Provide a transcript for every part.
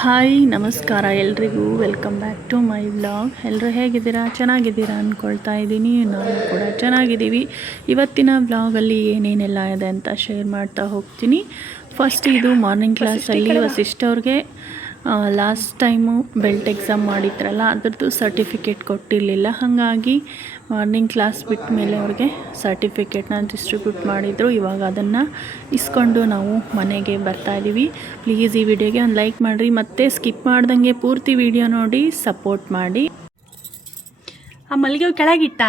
Hi ನಮಸ್ಕಾರ ಎಲ್ರಿಗೂ welcome back to my vlog. ಎಲ್ಲರೂ ಹೇಗಿದ್ದೀರಾ? ಚೆನ್ನಾಗಿದ್ದೀರಾ ಅಂದ್ಕೊಳ್ತಾ ಇದ್ದೀನಿ. ನಾವು ಕೂಡ ಚೆನ್ನಾಗಿದ್ದೀವಿ. ಇವತ್ತಿನ ವ್ಲಾಗಲ್ಲಿ ಏನೇನೆಲ್ಲ ಇದೆ ಅಂತ ಶೇರ್ ಮಾಡ್ತಾ ಹೋಗ್ತೀನಿ. ಫಸ್ಟ್ ಇದು ಮಾರ್ನಿಂಗ್ ಕ್ಲಾಸಲ್ಲಿ ವಸಿಷ್ಠ ಅವ್ರಿಗೆ ಲಾಸ್ಟ್ ಟೈಮು ಬೆಲ್ಟ್ ಎಕ್ಸಾಮ್ ಮಾಡಿದ್ರಲ್ಲ ಅದರದ್ದು ಸರ್ಟಿಫಿಕೇಟ್ ಕೊಟ್ಟಿರಲಿಲ್ಲ. ಹಾಗಾಗಿ ಮಾರ್ನಿಂಗ್ ಕ್ಲಾಸ್ ಬಿಟ್ಟ ಮೇಲೆ ಅವ್ರಿಗೆ ಸರ್ಟಿಫಿಕೇಟ್ನ ಡಿಸ್ಟ್ರಿಬ್ಯೂಟ್ ಮಾಡಿದರು. ಇವಾಗ ಅದನ್ನು ಇಸ್ಕೊಂಡು ನಾವು ಮನೆಗೆ ಬರ್ತಾಯಿದ್ದೀವಿ. ಪ್ಲೀಸ್ ಈ ವಿಡಿಯೋಗೆ ಒಂದು ಲೈಕ್ ಮಾಡಿರಿ, ಮತ್ತು ಸ್ಕಿಪ್ ಮಾಡ್ದಂಗೆ ಪೂರ್ತಿ ವಿಡಿಯೋ ನೋಡಿ ಸಪೋರ್ಟ್ ಮಾಡಿ. ಆ ಮಲ್ಲಿಗೆ ಕೆಳಗಿಟ್ಟ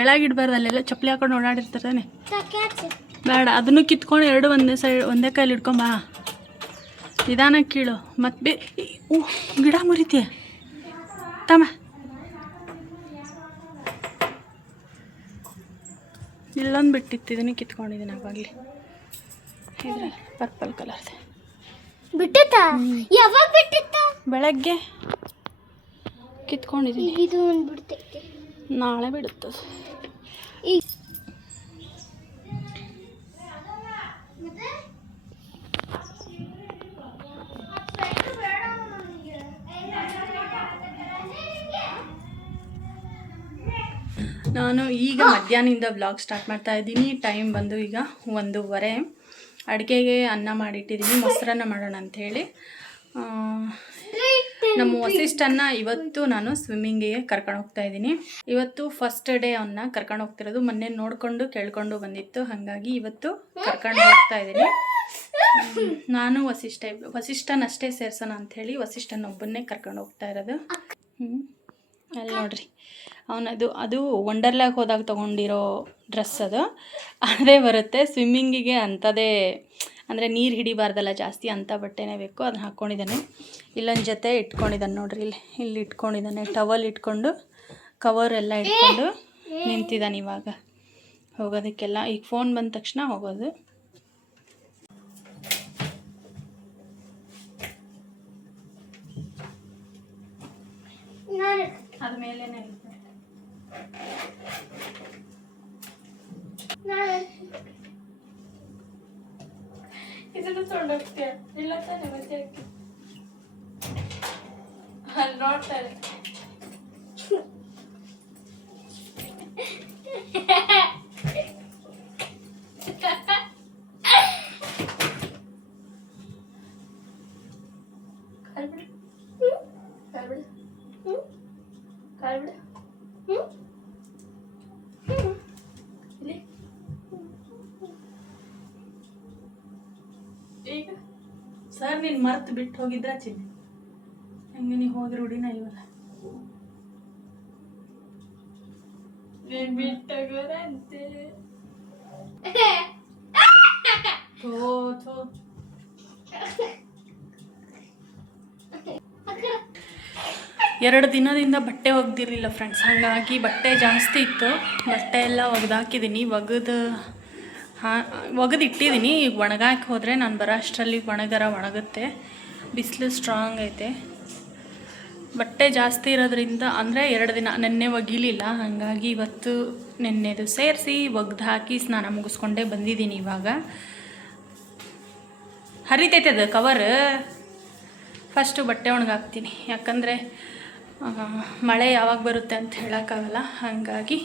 ಕೆಳಗಿಡ್ಬಾರ್ದು, ಅಲ್ಲೆಲ್ಲ ಚಪ್ಪಲಿ ಹಾಕೊಂಡು ಓಡಾಡಿರ್ತಾನೆ. ಬೇಡ, ಅದನ್ನು ಕಿತ್ಕೊಂಡು ಎರಡು ಒಂದೇ ಕೈಲಿ ಇಟ್ಕೊಂಬಾ. ನಿಧಾನ ಕೀಳು. ಮತ್ತೆ ಗಿಡ ಮುರಿತೀಯ ತಮ್ಮ. ಇಲ್ಲೊಂದು ಬಿಟ್ಟಿತ್ತಿದ್ದೀನಿ, ಕಿತ್ಕೊಂಡಿದ್ದೀನಿ ಆವಾಗಲೇ. ಇದ್ರಲ್ಲಿ ಪರ್ಪಲ್ ಕಲರ್ ಬಿಟ್ಟಿತ್ತ. ಯಾವಾಗ ಬಿಟ್ಟಿತ್ತ? ಬೆಳಗ್ಗೆ ಕಿತ್ಕೊಂಡಿದ್ದೀನಿ. ಇದು ಒಂದು ಬಿಡ್ತೈತೆ, ನಾಳೆ ಬಿಡುತ್ತದೆ. ನಾನು ಈಗ ಮಧ್ಯಾಹ್ನದಿಂದ ವ್ಲಾಗ್ ಸ್ಟಾರ್ಟ್ ಮಾಡ್ತಾ ಇದ್ದೀನಿ. ಟೈಮ್ ಬಂದು ಈಗ 1:15. ಅಡುಗೆಗೆ ಅನ್ನ ಮಾಡಿಟ್ಟಿದ್ದೀನಿ, ಮೊಸರನ್ನ ಮಾಡೋಣ ಅಂಥೇಳಿ. ನಮ್ಮ ವಸಿಷ್ಠನ್ನ ಇವತ್ತು ನಾನು ಸ್ವಿಮ್ಮಿಂಗಿಗೆ ಕರ್ಕೊಂಡು ಹೋಗ್ತಾ ಇದ್ದೀನಿ. ಇವತ್ತು ಫಸ್ಟ್ ಡೇ ಅವನ್ನ ಕರ್ಕೊಂಡು ಹೋಗ್ತಿರೋದು. ಮೊನ್ನೆ ನೋಡಿಕೊಂಡು ಕೇಳ್ಕೊಂಡು ಬಂದಿತ್ತು, ಹಾಗಾಗಿ ಇವತ್ತು ಕರ್ಕೊಂಡು ಹೋಗ್ತಾ ಇದ್ದೀನಿ. ನಾನು ವಸಿಷ್ಠನಷ್ಟೇ ಸೇರ್ಸೋಣ ಅಂಥೇಳಿ ವಸಿಷ್ಠನೊಬ್ಬನ್ನೇ ಕರ್ಕೊಂಡು ಹೋಗ್ತಾ ಇರೋದು. ಅಲ್ಲಿ ನೋಡ್ರಿ, ಅದು ವಂಡರ್ಲಾಗ್ ಹೋದಾಗ ತೊಗೊಂಡಿರೋ ಡ್ರೆಸ್ ಅದು. ಅದೇ ಬರುತ್ತೆ ಸ್ವಿಮ್ಮಿಂಗಿಗೆ. ಅಂಥದ್ದೇ ಅಂದರೆ ನೀರು ಹಿಡಿಬಾರ್ದಲ್ಲ ಜಾಸ್ತಿ, ಅಂಥ ಬಟ್ಟೆನೇ ಬೇಕು. ಅದನ್ನ ಹಾಕ್ಕೊಂಡಿದ್ದಾನೆ. ಇಲ್ಲೊಂದು ಜೊತೆ ಇಟ್ಕೊಂಡಿದ್ದಾನೆ ನೋಡ್ರಿ, ಇಲ್ಲಿ ಇಟ್ಕೊಂಡಿದ್ದಾನೆ. ಟವಲ್ ಇಟ್ಕೊಂಡು ಕವರ್ ಎಲ್ಲ ಇಟ್ಕೊಂಡು ನಿಂತಿದ್ದಾನೆ ಇವಾಗ ಹೋಗೋದಕ್ಕೆಲ್ಲ. ಈಗ ಫೋನ್ ಬಂದ ತಕ್ಷಣ ಹೋಗೋದು. ಅದ್ಮೇಲೆ ಇದನ್ನು ತೊಗೊಂಡೋಗ್ತೀಯ ಇಲ್ಲ ತಾನೆ? ಮತ್ತೆ ಅಲ್ಲಿ ನೋಡ್ತಾರೆ. ಈಗ ಸರ್ ನೀನು ಮರ್ತು ಬಿಟ್ಟು ಹೋಗಿದ್ರ ಚಿನ್ನಿ, ಹಂಗೆ ನೀವು ಹೋಗಿ ರೂಢಿನ ಇಲ್ವಲ್ಲ. ನೀನು ಬಿಟ್ಟೋಗೋದಂತೆ. ಎರಡು ದಿನದಿಂದ ಬಟ್ಟೆ ಒಗ್ದಿರಲಿಲ್ಲ ಫ್ರೆಂಡ್ಸ್, ಹಾಗಾಗಿ ಬಟ್ಟೆ ಜಾಸ್ತಿ ಇತ್ತು. ಬಟ್ಟೆ ಎಲ್ಲ ಒಗ್ದಾಕಿದ್ದೀನಿ. ಒಗೆದಿಟ್ಟಿದ್ದೀನಿ. ಈಗ ಒಣಗಾಕಿ ಹೋದರೆ ನಾನು ಬರೋ ಅಷ್ಟರಲ್ಲಿ ಒಣಗುತ್ತೆ. ಬಿಸಿಲು ಸ್ಟ್ರಾಂಗ್ ಐತೆ. ಬಟ್ಟೆ ಜಾಸ್ತಿ ಇರೋದ್ರಿಂದ, ಅಂದರೆ 2 ದಿನ ನೆನ್ನೆ ಒಗಿಲಿಲ್ಲ, ಹಾಗಾಗಿ ಇವತ್ತು ನೆನ್ನೆದು ಸೇರಿಸಿ ಒಗ್ದು ಹಾಕಿ ಸ್ನಾನ ಮುಗಿಸ್ಕೊಂಡೇ ಬಂದಿದ್ದೀನಿ. ಇವಾಗ ಹರಿತೈತೆ ಅದು ಕವರ್. ಫಸ್ಟು ಬಟ್ಟೆ ಒಣಗಾಕ್ತೀನಿ, ಯಾಕಂದರೆ ಮಳೆ ಯಾವಾಗ ಬರುತ್ತೆ ಅಂತ ಹೇಳೋಕ್ಕಾಗಲ್ಲ. ಹಾಗಾಗಿ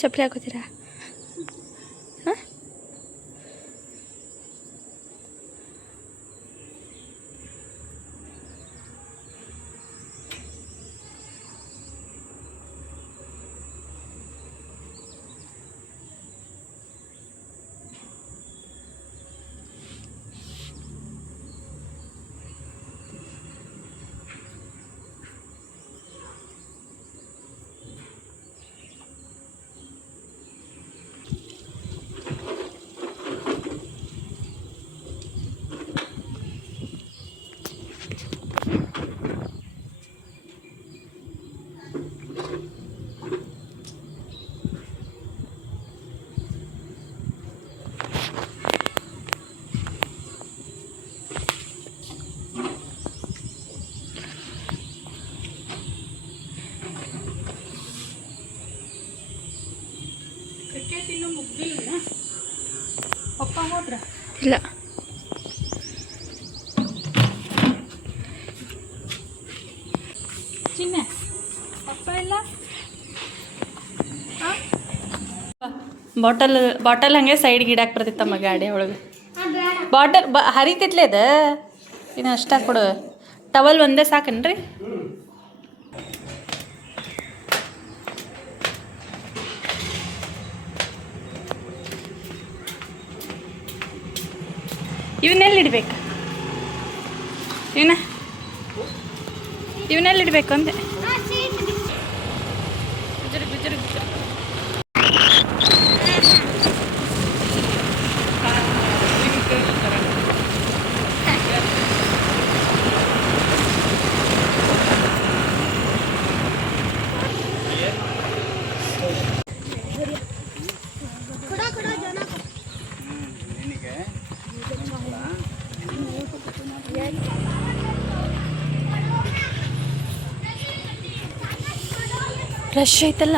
ಚಪ್ಪಲಿ ಹಾಕೋತೀರಾ? ಕ್ರಿಕೆಟ್ ಇನ್ನೂ ಮುಗ್ದಿಲ್ಲ. ಪಪ್ಪ ಹೋದ್ರ? ಇಲ್ಲ. ಚಿನ್ನೆ ಪಪ್ಪ ಇಲ್ಲ. ಬಾಟಲ್ ಹಂಗೆ ಸೈಡ್ಗೆ ಇಡಾಕ್ ಬರ್ತಿತ್ತಮ್ಮ ಗಾಡಿ ಒಳಗೆ. ಬಾಟಲ್ ಹರಿತೈತ್ಲೆ ಅದ. ಇನ್ನು ಅಷ್ಟ ಕೊಡು. ಟವಲ್ ಒಂದೇ ಸಾಕನ್ರಿ? ಇವನ್ನೆಲ್ಲಿ ಇಡ್ಬೇಕು? ಇವನ್ನೆಲ್ಲಿ ಇಡಬೇಕು ಅಂದೆ. ರಶ್ ಐತಲ್ಲ.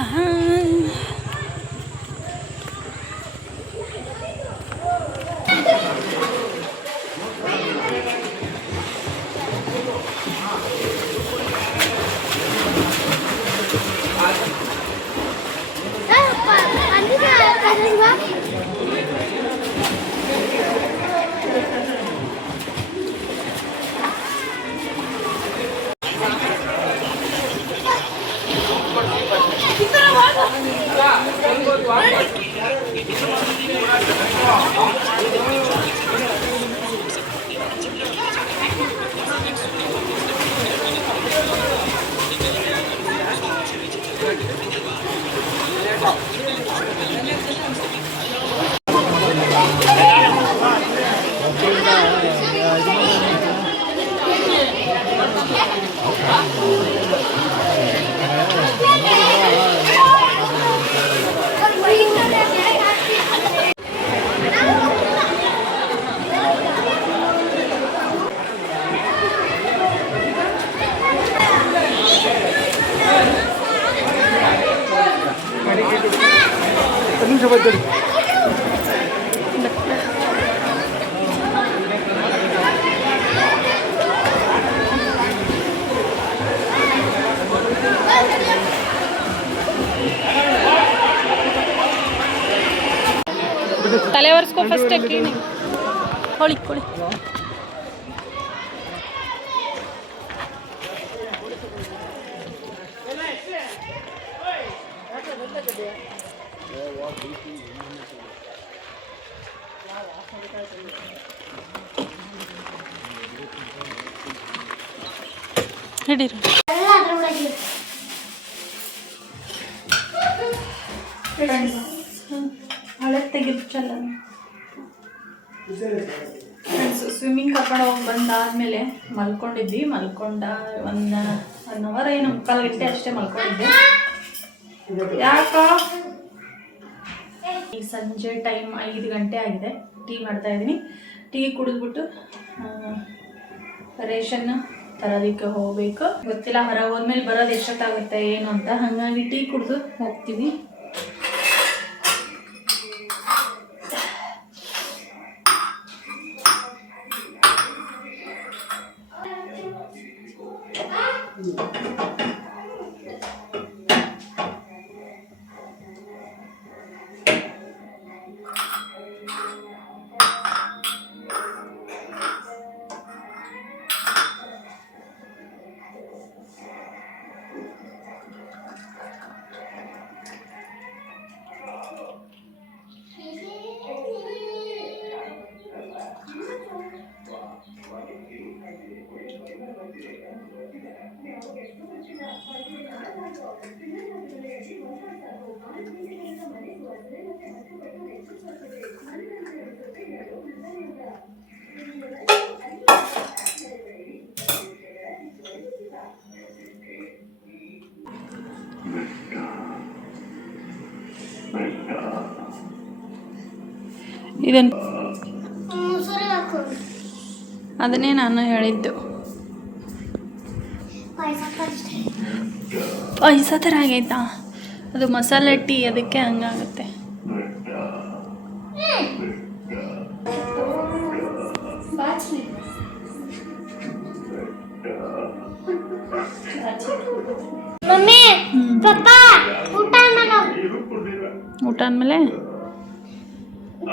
ತಲೆ ಒರೆಸ್ಕೊ ಫಸ್ಟ್ ಕ್ಲೀನಿಂಗ್. ಹೊಳಿ ಕೊಡಿ. ಹಿಡೀರಿ. ಹಳೆ ತೆಗೆದು ಚಲ್ಲ. ಸ್ವಿಮ್ಮಿಂಗ್ ಕರ್ಕೊಂಡು ಹೋಗಿ ಬಂದಾದ್ಮೇಲೆ ಮಲ್ಕೊಂಡಿದ್ವಿ. ಮಲ್ಕೊಂಡ ಒನ್ ಅವರ್ ಏನು ಮುಕ್ಕಾಲು ಗಂಟೆ ಅಷ್ಟೇ ಮಲ್ಕೊಂಡಿದ್ದೆ. ಯಾಕ ಈ ಸಂಜೆ ಟೈಮ್ 5 ಗಂಟೆ ಆಗಿದೆ. ಟೀ ಮಾಡ್ತಾ ಇದ್ದೀನಿ. ಟೀ ಕುಡಿದ್ಬಿಟ್ಟು ರೇಷನ್ ತರೋದಕ್ಕೆ ಹೋಗ್ಬೇಕು. ಗೊತ್ತಿಲ್ಲ ಹೊರ ಹೋದ್ಮೇಲೆ ಬರೋದು ಎಷ್ಟೊತ್ತಾಗುತ್ತೆ ಏನು ಅಂತ. ಹಾಗಾಗಿ ಟೀ ಕುಡಿದು ಹೋಗ್ತೀವಿ. ಇದನ್ನು ಮೊಸರು ಹಾಕು. ಅದನ್ನೇ ನಾನು ಹೇಳಿದ್ದು. ಪಾಯಸ ಥರ ಆಗೈತಾ? ಅದು ಮಸಾಲೆ ಟೀ, ಅದಕ್ಕೆ ಹಂಗಾಗುತ್ತೆ. ಮಮ್ಮಿ ಪಪ್ಪ ಊಟ ಆದ್ಮೇಲೆ ಊಟ ಆದಮೇಲೆ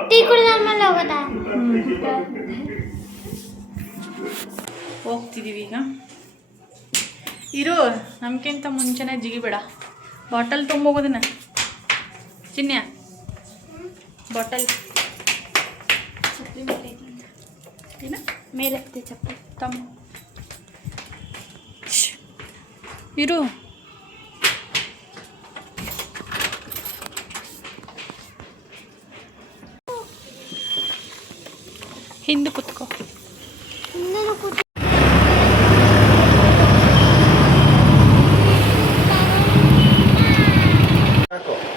ಟೀ ಕುಡಿದಾದ್ಮೇಲೆ ಹೋಗೋದಾ? ಹೋಗ್ತಿದ್ದೀವಿ ಈಗ. ಇರು, ನಮ್ಗಿಂತ ಮುಂಚೆನೇ ಜಿಗಿಬೇಡ. ಬಾಟಲ್ ತೊಗೊಂಬೋಗೋದನ್ನ ಚಿನ್ಯ, ಬಾಟಲ್ ಏನ ಮೇಲೆ ಚಪ್ಪಲಿ ತಮ್ಮ ಇರು. ಹಿಂದೆ ಕುತ್ಕೋ. ಇನ್ನೇನು ಕೂತು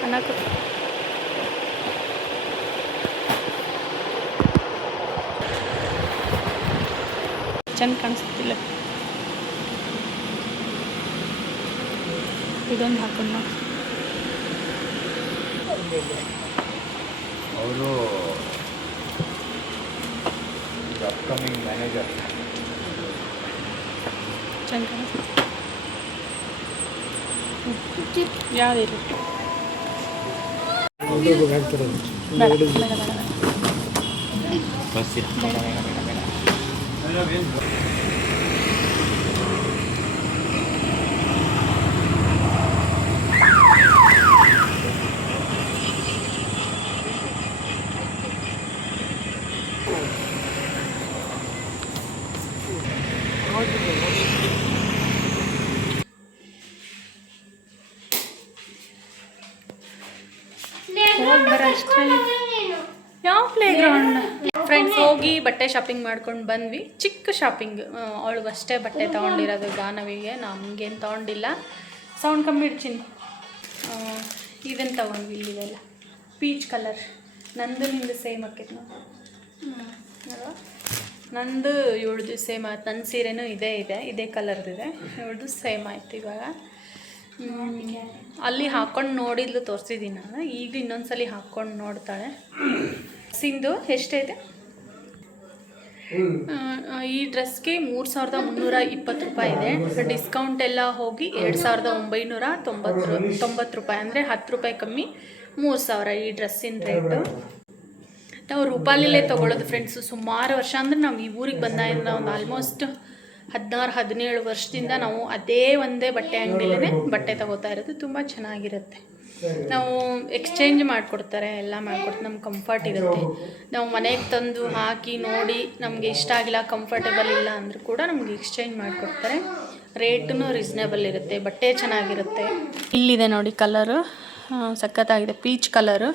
ಅನ್ನ ಕುತ್ಕೋ. ಚೆಂದ ಕಾಣಿಸ್ತಿಲ್ಲ. ಇದೊಂದು ಹಾಕೊಂಡು ಅವರು ಅಪ್ಕಮಿಂಗ್ ಮ್ಯಾನೇಜರ್. ಚೆಂದ ಕಾಣಿಸ್ತಿಲ್ಲ. ಯಾವುದಿಲ್ಲ, ಬೇಡ ಬೇಡ ಬೇಡ ಬೇಡ ಬೇಡ ಬೇಡ ಬೇಡ ಬೇಡ. ಹೋಗಿ ಬರೋ ಅಷ್ಟರಲ್ಲಿ ಯಾವ ಪ್ಲೇ ಗ್ರೌಂಡ್? ಫ್ರೆಂಡ್ಸ್ ಹೋಗಿ ಬಟ್ಟೆ ಶಾಪಿಂಗ್ ಮಾಡ್ಕೊಂಡು ಬಂದ್ವಿ. ಚಿಕ್ಕ ಶಾಪಿಂಗ್, ಅವಳಿಗಷ್ಟೇ ಬಟ್ಟೆ ತೊಗೊಂಡಿರೋದು ಗಾನವಿಗೆ, ನಮಗೇನು ತೊಗೊಂಡಿಲ್ಲ. ಸೌಂಡ್ ಕಮ್ಮಿ ಇಡ್ತೀನಿ. ಇದನ್ನು ತೊಗೊಂಡ್ವಿ, ಇಲ್ಲಿದೆಲ್ಲ ಪೀಚ್ ಕಲರ್. ನಂದು ನಿಂದು ಸೇಮ್ ಆಕೈತೆ ನಾವು ಅಲ್ವಾ? ನಂದು ಇವಳ್ದು ಸೇಮ್ ಆಯ್ತು. ನನ್ನ ಸೀರೆನೂ ಇದೇ ಕಲರ್ದಿದೆ. ಇವಳ್ದು ಸೇಮ್ ಆಯ್ತು. ಇವಾಗ ಅಲ್ಲಿ ಹಾಕ್ಕೊಂಡು ನೋಡಿದ್ಲು, ತೋರಿಸಿದ್ದೀನಿ ನಾನು. ಈಗ ಇನ್ನೊಂದ್ಸಲಿ ಹಾಕ್ಕೊಂಡು ನೋಡ್ತಾಳೆ. ಸಿಂಧು ಎಷ್ಟೈತೆ? ಈ ಡ್ರೆಸ್ಗೆ 3320 ರೂಪಾಯಿ ಇದೆ. ಡಿಸ್ಕೌಂಟ್ ಎಲ್ಲ ಹೋಗಿ 2990 ರೂಪಾಯಿ, ಅಂದರೆ 10 ರೂಪಾಯಿ ಕಮ್ಮಿ, 3000 ಈ ಡ್ರೆಸ್ಸಿನ ರೇಟು. ನಾವು ರೂಪಾಲಿಲೇ ತೊಗೊಳ್ಳೋದು ಫ್ರೆಂಡ್ಸು. ಸುಮಾರು ವರ್ಷ, ಅಂದರೆ ನಾವು ಈ ಊರಿಗೆ ಬಂದಾಗಿಂದ ಒಂದು ಆಲ್ಮೋಸ್ಟ್ 16-17 ವರ್ಷದಿಂದ ನಾವು ಅದೇ ಒಂದೇ ಬಟ್ಟೆ ಅಂಗಡಿಲೇ ಬಟ್ಟೆ ತೊಗೋತಾ ಇರೋದು. ತುಂಬ ಚೆನ್ನಾಗಿರುತ್ತೆ. ನಾವು ಎಕ್ಸ್ಚೇಂಜ್ ಮಾಡಿಕೊಡ್ತಾರೆ, ಎಲ್ಲ ಮಾಡಿಕೊಡ್ತಾರೆ. ನಮ್ಗೆ ಕಂಫರ್ಟ್ ಇರುತ್ತೆ. ನಾವು ಮನೆಗೆ ತಂದು ಹಾಕಿ ನೋಡಿ ನಮಗೆ ಇಷ್ಟ ಆಗಿಲ್ಲ, ಕಂಫರ್ಟೇಬಲ್ ಇಲ್ಲ ಅಂದರೂ ಕೂಡ ನಮಗೆ ಎಕ್ಸ್ಚೇಂಜ್ ಮಾಡಿಕೊಡ್ತಾರೆ. ರೇಟೂ ರೀಸ್ನೇಬಲ್ ಇರುತ್ತೆ, ಬಟ್ಟೆ ಚೆನ್ನಾಗಿರುತ್ತೆ. ಇಲ್ಲಿದೆ ನೋಡಿ ಕಲರು, ಸಖತ್ತಾಗಿದೆ. ಪೀಚ್ ಕಲರು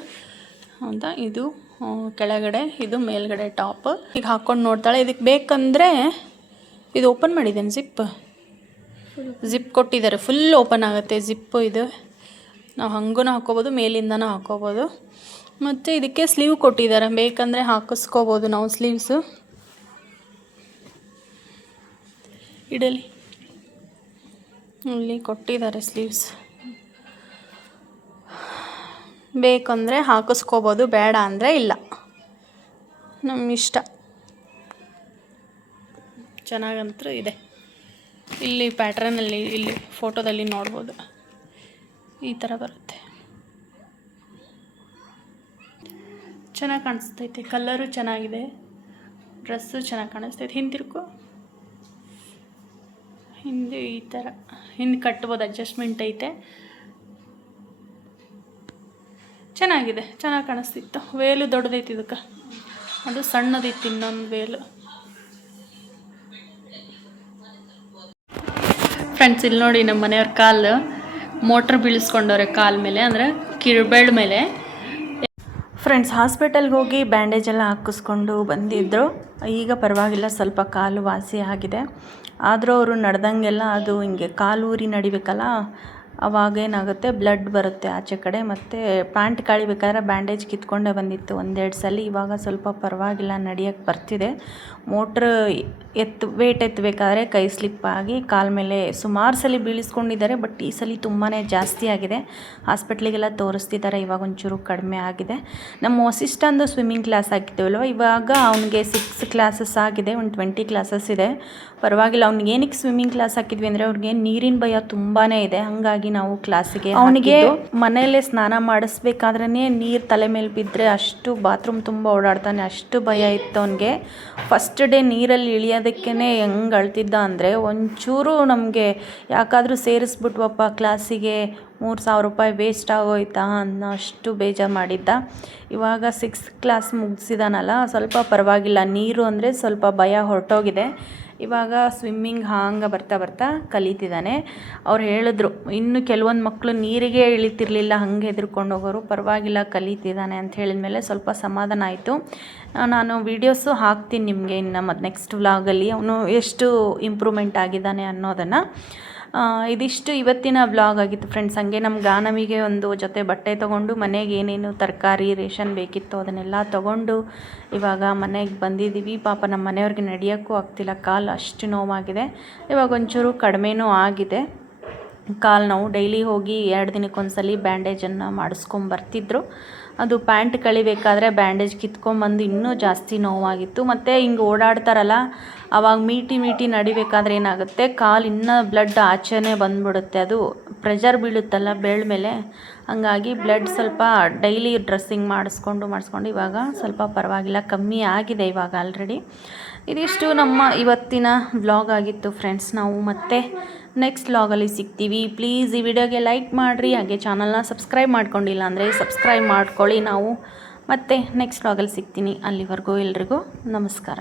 ಅಂತ. ಇದು ಕೆಳಗಡೆ, ಇದು ಮೇಲ್ಗಡೆ ಟಾಪ್. ಈಗ ಹಾಕ್ಕೊಂಡು ನೋಡ್ತಾಳೆ. ಇದಕ್ಕೆ ಬೇಕಂದರೆ ಇದು ಓಪನ್ ಮಾಡಿದ್ದೇನೆ, ಜಿಪ್ ಕೊಟ್ಟಿದ್ದಾರೆ. ಫುಲ್ ಓಪನ್ ಆಗುತ್ತೆ ಜಿಪ್ಪು. ಇದು ನಾವು ಹಂಗೂ ಹಾಕ್ಕೋಬೋದು, ಮೇಲಿಂದನೂ ಹಾಕ್ಕೋಬೋದು. ಮತ್ತು ಇದಕ್ಕೆ ಸ್ಲೀವ್ ಕೊಟ್ಟಿದ್ದಾರೆ, ಬೇಕಂದರೆ ಹಾಕಿಸ್ಕೋಬೋದು ನಾವು ಸ್ಲೀವ್ಸು. ಇಡಲಿ, ಇಲ್ಲಿ ಕೊಟ್ಟಿದ್ದಾರೆ ಸ್ಲೀವ್ಸ್. ಬೇಕಂದರೆ ಹಾಕಿಸ್ಕೋಬೋದು, ಬೇಡ ಅಂದರೆ ಇಲ್ಲ, ನಮ್ಮ ಇಷ್ಟ. ಚೆನ್ನಾಗಂತೂ ಇದೆ. ಇಲ್ಲಿ ಪ್ಯಾಟ್ರನಲ್ಲಿ, ಇಲ್ಲಿ ಫೋಟೋದಲ್ಲಿ ನೋಡ್ಬೋದು, ಈ ಥರ ಬರುತ್ತೆ. ಚೆನ್ನಾಗಿ ಕಾಣಿಸ್ತೈತೆ, ಕಲರು ಚೆನ್ನಾಗಿದೆ, ಡ್ರೆಸ್ಸು ಚೆನ್ನಾಗಿ ಕಾಣಿಸ್ತೈತೆ. ಹಿಂದಿರ್ಕೊ, ಹಿಂದೆ ಈ ಥರ ಹಿಂದೆ ಕಟ್ಬೋದು, ಅಡ್ಜಸ್ಟ್ಮೆಂಟ್ ಐತೆ. ಚೆನ್ನಾಗಿದೆ, ಚೆನ್ನಾಗಿ ಕಾಣಿಸ್ತಿತ್ತು. ವೇಲು ದೊಡ್ಡದೈತಿ ಇದಕ್ಕೆ, ಅದು ಸಣ್ಣದಿತ್ತು ಇನ್ನೊಂದು ವೇಲು. ಫ್ರೆಂಡ್ಸ್ ಇಲ್ಲಿ ನೋಡಿ, ನಮ್ಮ ಮನೆಯವ್ರ ಕಾಲು ಮೋಟ್ರ್ ಬೀಳಿಸ್ಕೊಂಡವ್ರೆ ಕಾಲ ಮೇಲೆ, ಅಂದರೆ ಕಿರುಬೆಳ್ಳ ಮೇಲೆ. ಫ್ರೆಂಡ್ಸ್ ಹಾಸ್ಪಿಟಲ್ಗೆ ಹೋಗಿ ಬ್ಯಾಂಡೇಜ್ ಎಲ್ಲ ಹಾಕಿಸ್ಕೊಂಡು ಬಂದಿದ್ದರು. ಈಗ ಪರವಾಗಿಲ್ಲ, ಸ್ವಲ್ಪ ಕಾಲು ವಾಸಿ ಆಗಿದೆ. ಆದರೂ ಅವರು ನಡೆದಂಗೆಲ್ಲ ಅದು ಹಿಂಗೆ ಕಾಲು ಊರಿ ನಡಿಬೇಕಲ್ಲ, ಅವಾಗೇನಾಗುತ್ತೆ ಬ್ಲಡ್ ಬರುತ್ತೆ ಆಚೆ ಕಡೆ, ಮತ್ತು ಪ್ಯಾಂಟ್ ಕಳಿಬೇಕಾದ್ರೆ ಬ್ಯಾಂಡೇಜ್ ಕಿತ್ಕೊಂಡೇ ಬಂದಿತ್ತು ಒಂದೆರಡು ಸಲ. ಇವಾಗ ಸ್ವಲ್ಪ ಪರವಾಗಿಲ್ಲ, ನಡೆಯೋಕ್ಕೆ ಬರ್ತಿದೆ. ಮೋಟ್ರ್ ವೇಟ್ ಎತ್ತಬೇಕಾದ್ರೆ ಕೈ ಸ್ಲಿಪ್ ಆಗಿ ಕಾಲ ಮೇಲೆ ಸುಮಾರು ಸಲ ಬೀಳಿಸ್ಕೊಂಡಿದ್ದಾರೆ. ಬಟ್ ಈ ಸಲ ತುಂಬಾ ಜಾಸ್ತಿ ಆಗಿದೆ. ಹಾಸ್ಪಿಟ್ಲಿಗೆಲ್ಲ ತೋರಿಸ್ತಿದ್ದಾರೆ. ಇವಾಗ ಒಂಚೂರು ಕಡಿಮೆ ಆಗಿದೆ. ನಮ್ಮ ವಸಿಷ್ಠಂದು ಸ್ವಿಮ್ಮಿಂಗ್ ಕ್ಲಾಸ್ ಹಾಕಿದ್ದೇವಲ್ವ, ಇವಾಗ ಅವನಿಗೆ 6 ಕ್ಲಾಸಸ್ ಆಗಿದೆ, ಒಂದು 20 ಕ್ಲಾಸಸ್ ಇದೆ. ಪರವಾಗಿಲ್ಲ. ಅವ್ನಿಗೆ ಏನಕ್ಕೆ ಸ್ವಿಮ್ಮಿಂಗ್ ಕ್ಲಾಸ್ ಹಾಕಿದ್ವಿ ಅಂದರೆ ಅವ್ರಿಗೆ ನೀರಿನ ಭಯ ತುಂಬಾ ಇದೆ. ಹಾಗಾಗಿ ನಾವು ಕ್ಲಾಸಿಗೆ ಅವನಿಗೆ ಮನೆಯಲ್ಲೇ ಸ್ನಾನ ಮಾಡಿಸ್ಬೇಕಾದ್ರೆ ನೀರು ತಲೆ ಮೇಲೆ ಬಿದ್ದರೆ ಅಷ್ಟು ಬಾತ್ರೂಮ್ ತುಂಬ ಓಡಾಡ್ತಾನೆ, ಅಷ್ಟು ಭಯ ಇತ್ತು ಅವನಿಗೆ. ಫಸ್ಟ್ ಡೇ ನೀರಲ್ಲಿ ಇಳಿಯೋದಕ್ಕೇ ಹೆಂಗೆ ಅಳ್ತಿದ್ದ ಅಂದರೆ, ಒಂಚೂರು ನಮಗೆ ಯಾಕಾದರೂ ಸೇರಿಸ್ಬಿಟ್ವಪ್ಪ ಕ್ಲಾಸಿಗೆ, 3,000 ರೂಪಾಯಿ ವೇಸ್ಟ್ ಆಗೋಯ್ತಾ ಅನ್ನೋ ಅಷ್ಟು ಬೇಜಾರು ಮಾಡಿದ್ದ. ಇವಾಗ 6th ಕ್ಲಾಸ್ ಮುಗಿಸಿದಾನಲ್ಲ, ಸ್ವಲ್ಪ ಪರವಾಗಿಲ್ಲ. ನೀರು ಅಂದರೆ ಸ್ವಲ್ಪ ಭಯ ಹೊರಟೋಗಿದೆ. ಇವಾಗ ಸ್ವಿಮ್ಮಿಂಗ್ ಹಾಂಗೆ ಬರ್ತಾ ಬರ್ತಾ ಕಲಿತಿದ್ದಾನೆ. ಅವ್ರು ಹೇಳಿದ್ರು, ಇನ್ನು ಕೆಲವೊಂದು ಮಕ್ಕಳು ನೀರಿಗೆ ಇಳಿತಿರ್ಲಿಲ್ಲ, ಹಾಗೆ ಹೆದರ್ಕೊಂಡು ಹೋಗೋರು. ಪರವಾಗಿಲ್ಲ, ಕಲಿತಿದ್ದಾನೆ ಅಂತ ಹೇಳಿದ್ಮೇಲೆ ಸ್ವಲ್ಪ ಸಮಾಧಾನ ಆಯಿತು. ನಾನು ವೀಡಿಯೋಸು ಹಾಕ್ತೀನಿ ನಿಮಗೆ ಇನ್ನು ನೆಕ್ಸ್ಟ್ ವ್ಲಾಗಲ್ಲಿ ಅವನು ಎಷ್ಟು ಇಂಪ್ರೂವ್ಮೆಂಟ್ ಆಗಿದ್ದಾನೆ ಅನ್ನೋದನ್ನು. ಇದಿಷ್ಟು ಇವತ್ತಿನ ವ್ಲಾಗ್ ಆಗಿತ್ತು ಫ್ರೆಂಡ್ಸ್. ಹಂಗೆ ನಮ್ಮ ಗಾನವಿಗೆ ಒಂದು ಜೊತೆ ಬಟ್ಟೆ ತೊಗೊಂಡು ಮನೆಗೆ ಏನೇನು ತರಕಾರಿ ರೇಷನ್ ಬೇಕಿತ್ತು ಅದನ್ನೆಲ್ಲ ತೊಗೊಂಡು ಇವಾಗ ಮನೆಗೆ ಬಂದಿದ್ದೀವಿ. ಪಾಪ ನಮ್ಮ ಮನೆಯವ್ರಿಗೆ ನಡೆಯೋಕ್ಕೂ ಆಗ್ತಿಲ್ಲ, ಕಾಲು ಅಷ್ಟು ನೋವಾಗಿದೆ. ಇವಾಗ ಒಂಚೂರು ಕಡಿಮೆನೂ ಆಗಿದೆ ಕಾಲು ನೋವು. ಡೈಲಿ ಹೋಗಿ 2 ದಿನಕ್ಕೊಂದ್ಸಲಿ ಬ್ಯಾಂಡೇಜನ್ನು ಮಾಡಿಸ್ಕೊಂಬರ್ತಿದ್ರು. ಅದು ಪ್ಯಾಂಟ್ ಕಳಿಬೇಕಾದ್ರೆ ಬ್ಯಾಂಡೇಜ್ ಕಿತ್ಕೊಂಬಂದು ಇನ್ನೂ ಜಾಸ್ತಿ ನೋವಾಗಿತ್ತು. ಮತ್ತು ಹಿಂಗೆ ಓಡಾಡ್ತಾರಲ್ಲ, ಆವಾಗ ಮೀಟಿ ನಡಿಬೇಕಾದ್ರೆ ಏನಾಗುತ್ತೆ, ಕಾಲು ಇನ್ನೂ ಬ್ಲಡ್ ಆಚೆನೇ ಬಂದುಬಿಡುತ್ತೆ. ಅದು ಪ್ರೆಷರ್ ಬೀಳುತ್ತಲ್ಲ ಬೆರಳ ಮೇಲೆ, ಹಂಗಾಗಿ ಬ್ಲಡ್ ಸ್ವಲ್ಪ ಡೈಲಿ ಡ್ರೆಸ್ಸಿಂಗ್ ಮಾಡಿಸ್ಕೊಂಡು ಇವಾಗ ಸ್ವಲ್ಪ ಪರವಾಗಿಲ್ಲ, ಕಮ್ಮಿ ಆಗಿದೆ ಇವಾಗ ಆಲ್ರೆಡಿ. ಇದಿಷ್ಟು ನಮ್ಮ ಇವತ್ತಿನ ವ್ಲಾಗ್ ಆಗಿತ್ತು ಫ್ರೆಂಡ್ಸ್. ನಾವು ಮತ್ತೆ ನೆಕ್ಸ್ಟ್ ವ್ಲಾಗಲ್ಲಿ ಸಿಗ್ತೀವಿ. ಪ್ಲೀಸ್ ಈ ವಿಡಿಯೋಗೆ ಲೈಕ್ ಮಾಡಿರಿ, ಹಾಗೆ ಚಾನಲ್ನ ಸಬ್ಸ್ಕ್ರೈಬ್ ಮಾಡ್ಕೊಂಡಿಲ್ಲ ಅಂದರೆ ಸಬ್ಸ್ಕ್ರೈಬ್ ಮಾಡ್ಕೊಳ್ಳಿ. ನಾವು ಮತ್ತೆ ನೆಕ್ಸ್ಟ್ ವ್ಲಾಗಲ್ಲಿ ಸಿಗ್ತೀನಿ. ಅಲ್ಲಿವರೆಗೂ ಎಲ್ರಿಗೂ ನಮಸ್ಕಾರ.